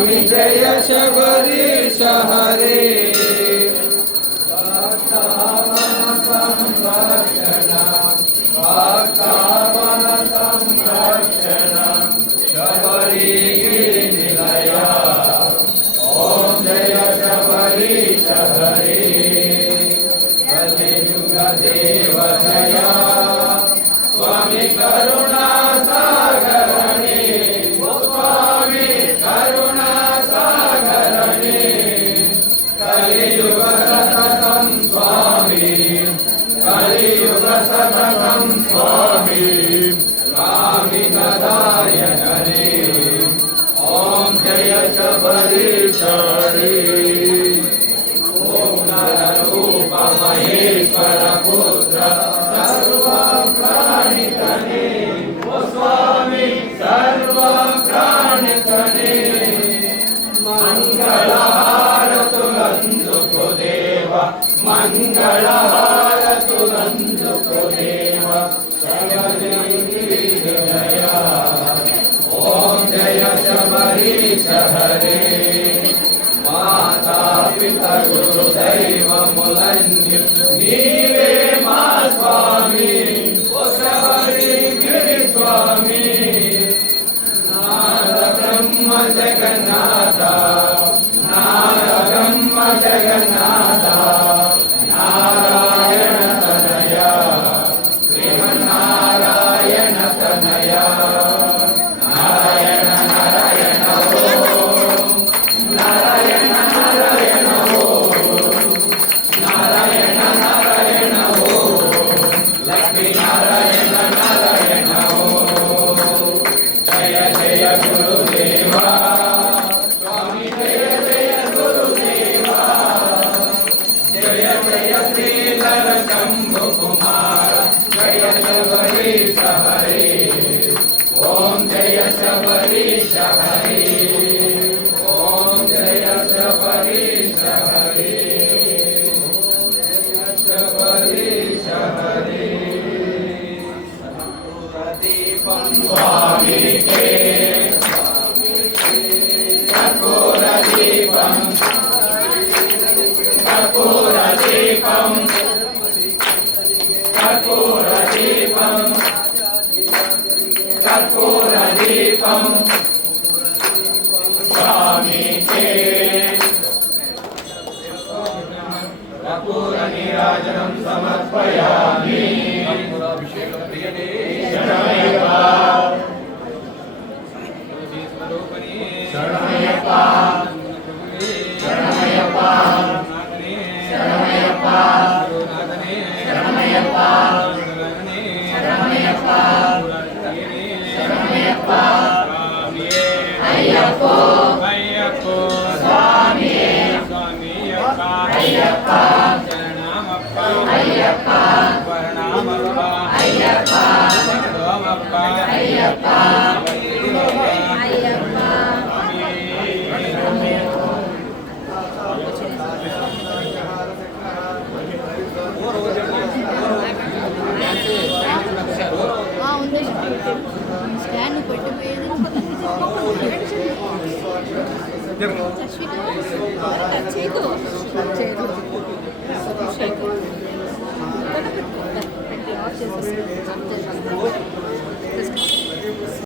स्वामी जय शबरीश हरे स्वामी करुणा सागरणे स्वामी करुणा सागरणे कलियुग सततं स्वामी कलियुग सततं स्वामी स्वामी नारायणने ओम जय शबरीश हरे ओम नररूप महेश्वर पुत्र सर्व प्राणितने ओ स्वामी सर्व प्राणितने मंगళహారతులందుకు దేవ మంగళహారతులందుకు దేవ శబరీశ ఓం జయ శబరీశ హరే మాతా పిత గురు దైవములన్యు నీవే మా స్వామి ఓ శబరిగిరి స్వామి నాద బ్రహ్మ జగన్నాథ నాద బ్రహ్మ జగన్నాథ నారాయణ తనయ శ్రీమన్నారాయణ తనయ నారాయణ నారాయణ ఓం నారాయణ నారాయణ ఓం నారాయణ నారాయణ ఓం లక్ష్మీ నారాయణ నారాయణ ఓం జయ జయ గురుదేవా స్వామి జయ జయ గురుదేవా జయ జయ శ్రీధర శంభు కుమార జయ శబరీశ హరే ఓం జయ శబరీశ హరే ఓం జయ శబరీశ హరే శబరీశ హరే దీపం స్వామి కే కర్పూర దీపం కర్పూర దీపం కర్పూర దీపం కర్పూర దీపం స్వామి కే కర్పూర నీరాజనం సమర్పయామి శరణమయ్యప్ప శరణమయ్యప్ప శరణమయ్యప్ప శరణమయ్యప్ప శరణమయ్యప్ప శరణమయ్యప్ప శరణమయ్యప్ప అయ్యప్పో అయ్యప్పో స్వామి స్వామియప్ప అయ్యప్ప శరణమప్ప అయ్యప్ప వర్ణమప్ప అయ్యప్ప శరణమప్ప అయ్యప్ప అయ్యప్ప స్టాండ్ పెట్టిపోయేది చేయకు